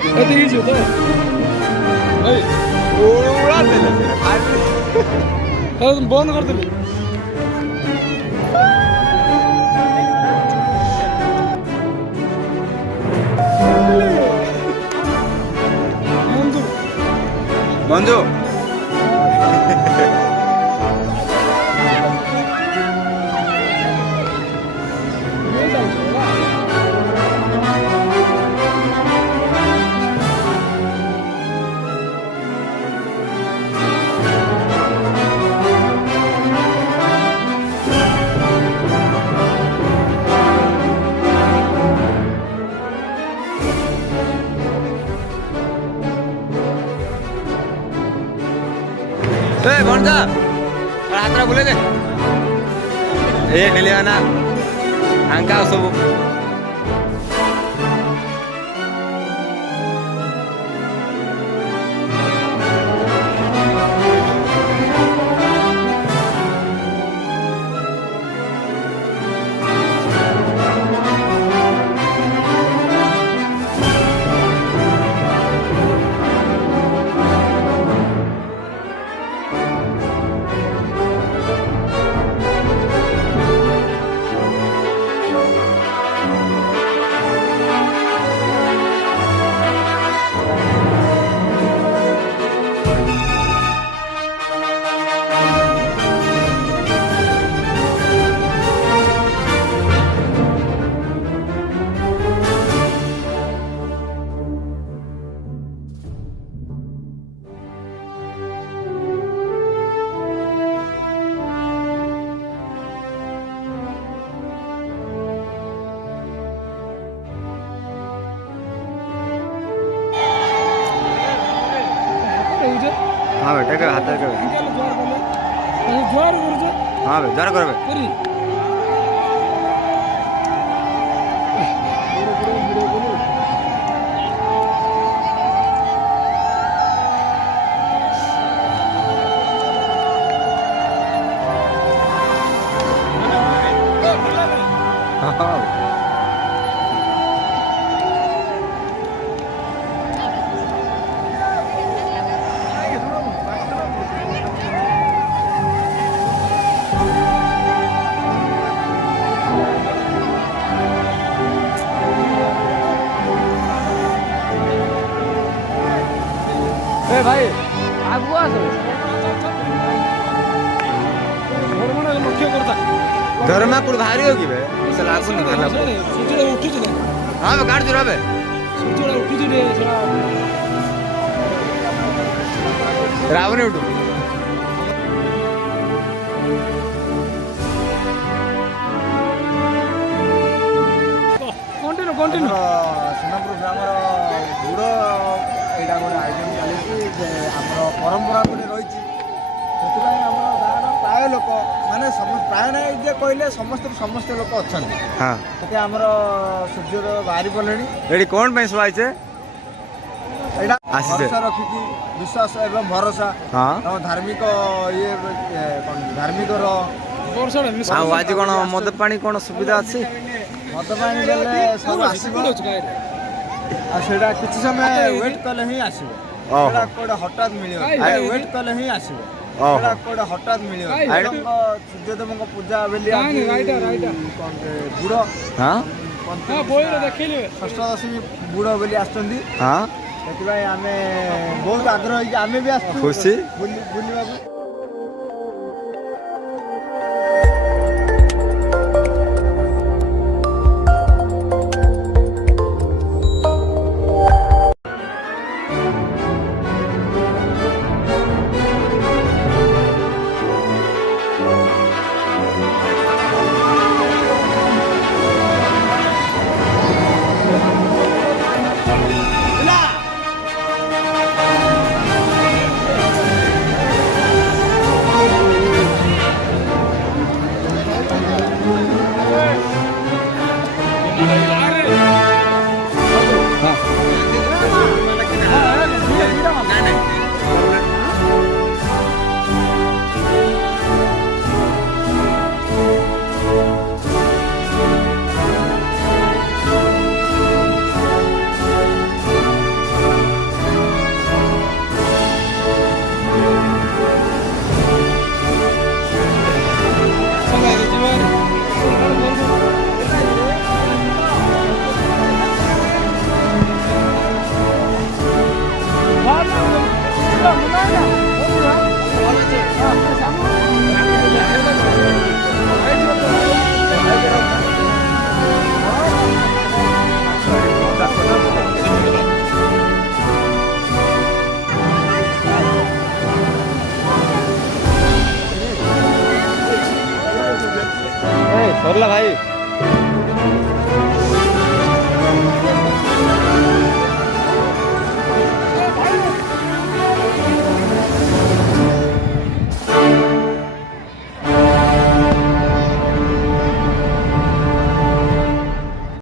ଏତେ ହେଇଯିବ ତ ଭାଇ ଉଡ଼ା ଦେଲେ ବନ୍ଦ କରିଦେଲି। ମଞ୍ଜୁ ଭଣଜା ହାତଟା ବୁଲେଇ ଦେ ଏ ଖେଳିବା ନା ଆଙ୍କା ସବୁ हाँ बेटा के हाथ के ज्वार करूछ हाँ बे जरा करबे करी हाँ ए भाई आगु आस लक्ष्य करता दरमा कुल भारी होगी बे से लागु नहीं खाना सूर्य उठी थे हां बे काट जरा बे सूर्य उठी थे रावण उठू कंटिन्यू कंटिन्यू सोनपुर ग्रामर गुड़ ଏଇଟା ଗୋଟେ ଆଇଟମ୍ ଚାଲିଛି ଯେ ଆମର ପରମ୍ପରା ଗୋଟେ ରହିଛି ସେଥିପାଇଁ ଆମର ଗାଁର ପ୍ରାୟ ଲୋକ ମାନେ ପ୍ରାୟ ନାହିଁ ଯେ କହିଲେ ସମସ୍ତେ ଲୋକ ଅଛନ୍ତି ହଁ ସେଠି ଆମର ସୂର୍ଯ୍ୟଦେବ ବାହାରି ପଡ଼ିଲେଣି ଏଠି କ'ଣ ପାଇଁ ଶୁଆ ହେଇଛେ ଏଇଟା ଆସିଛେ ଭରସା ରଖିକି ବିଶ୍ୱାସ ଏବଂ ଭରସା ହଁ ଆମ ଧାର୍ମିକ ଇଏ ଧାର୍ମିକର ଆଉ ଆଜି କ'ଣ ମଦ ପାଣି କ'ଣ ସୁବିଧା ଅଛି ମଦ ପାଣି ଦେଲେ ସବୁ ଆସିବ ଆଉ ସେଇଟା କିଛି ସମୟ ୱେଟ୍ କଲେ ହିଁ ଆସିବ ସେଇଟା କୋଉଟା ହଠାତ୍ ମିଳିବ ୱେଟ୍ କଲେ ହିଁ ଆସିବ ସେଇଟା କୋଉଟା ହଠାତ୍ ମିଳିବ ସୂର୍ଯ୍ୟଦେବଙ୍କ ପୂଜା ବୋଲି ବୁଡ଼ ଷଷ୍ଠ ଦଶମୀ ବୁଡ଼ ବୋଲି ଆସୁଛନ୍ତି ହଁ ସେଥିପାଇଁ ଆମେ ବହୁତ ଆଗ୍ରହ ହେଇକି ଆମେ ବି ଆସିଛୁ ଖୁସି ବୁଲିବାକୁ